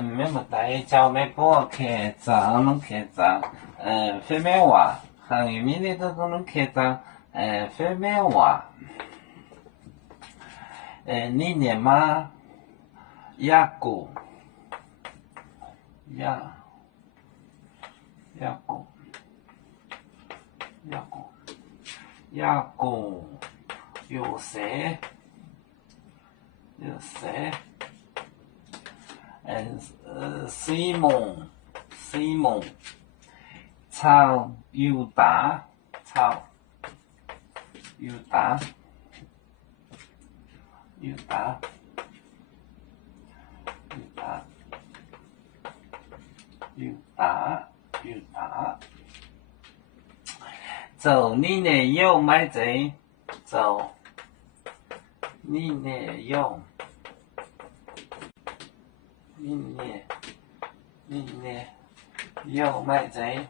咩么大叫咩波开张能开张，飞咩话，行业面里头都能开张，飞咩话，你念嘛，雅古，雅古，雅古，有谁？西蒙，草又大，又大，走你呢又买贼，走你呢又。你又买贼？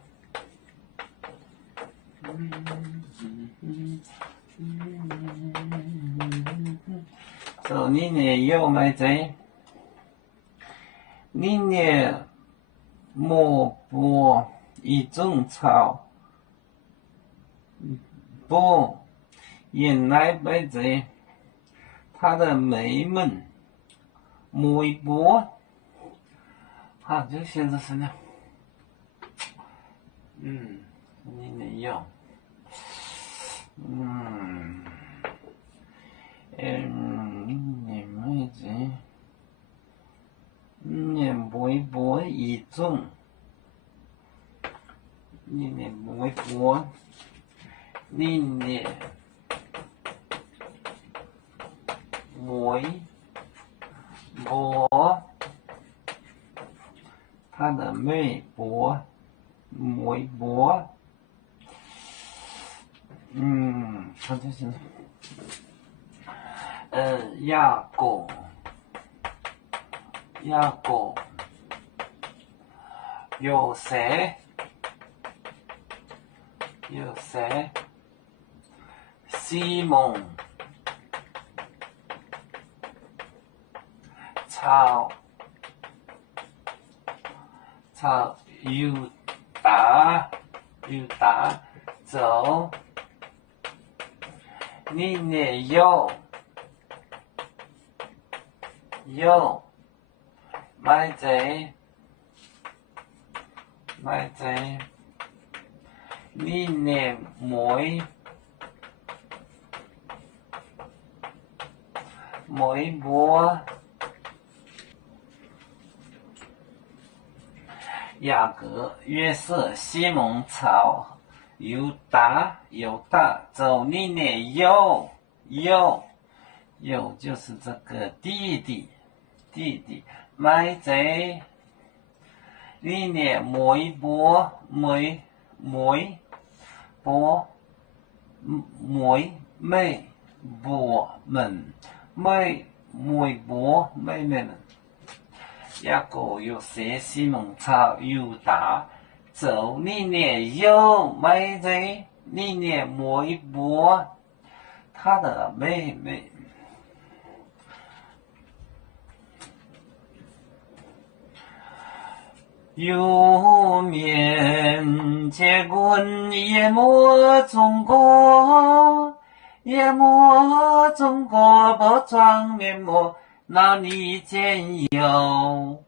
走你呢又买贼？你呢莫播一种草，不，原来买贼，他的妹们摸一波。好，就现在是呢。你能用。你妹子，你摸一波一种，你摸一波，你摸一波。他的妹博，微博，他就是，雅狗，有谁？西蒙，草又大，走，你呢又买贼，你呢每波。雅各、约瑟、西蒙、草，犹大，走你呢又就是这个弟弟，买贼，你呢每波妹波妹们。雅各有些西蒙草又大，走你呢又买贼，你呢摸一波他的妹妹。有面结棍也摸中国不装面膜。那你见有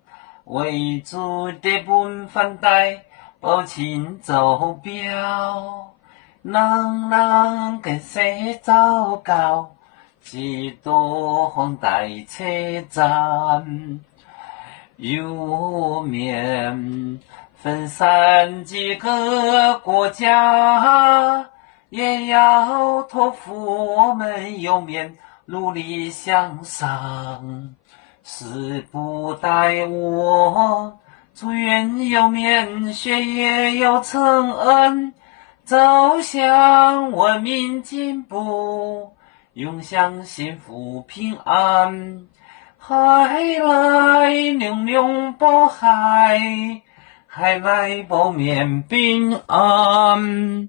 为主的本分带不请走表，能跟谁糟糕？几多红带车站，有面分散几个国家，也要托付我们有面。努力向上，时不待我，祝愿有面学业有成恩，走向文明进步，永享幸福平安。海来龙龙保海，海来保面平安。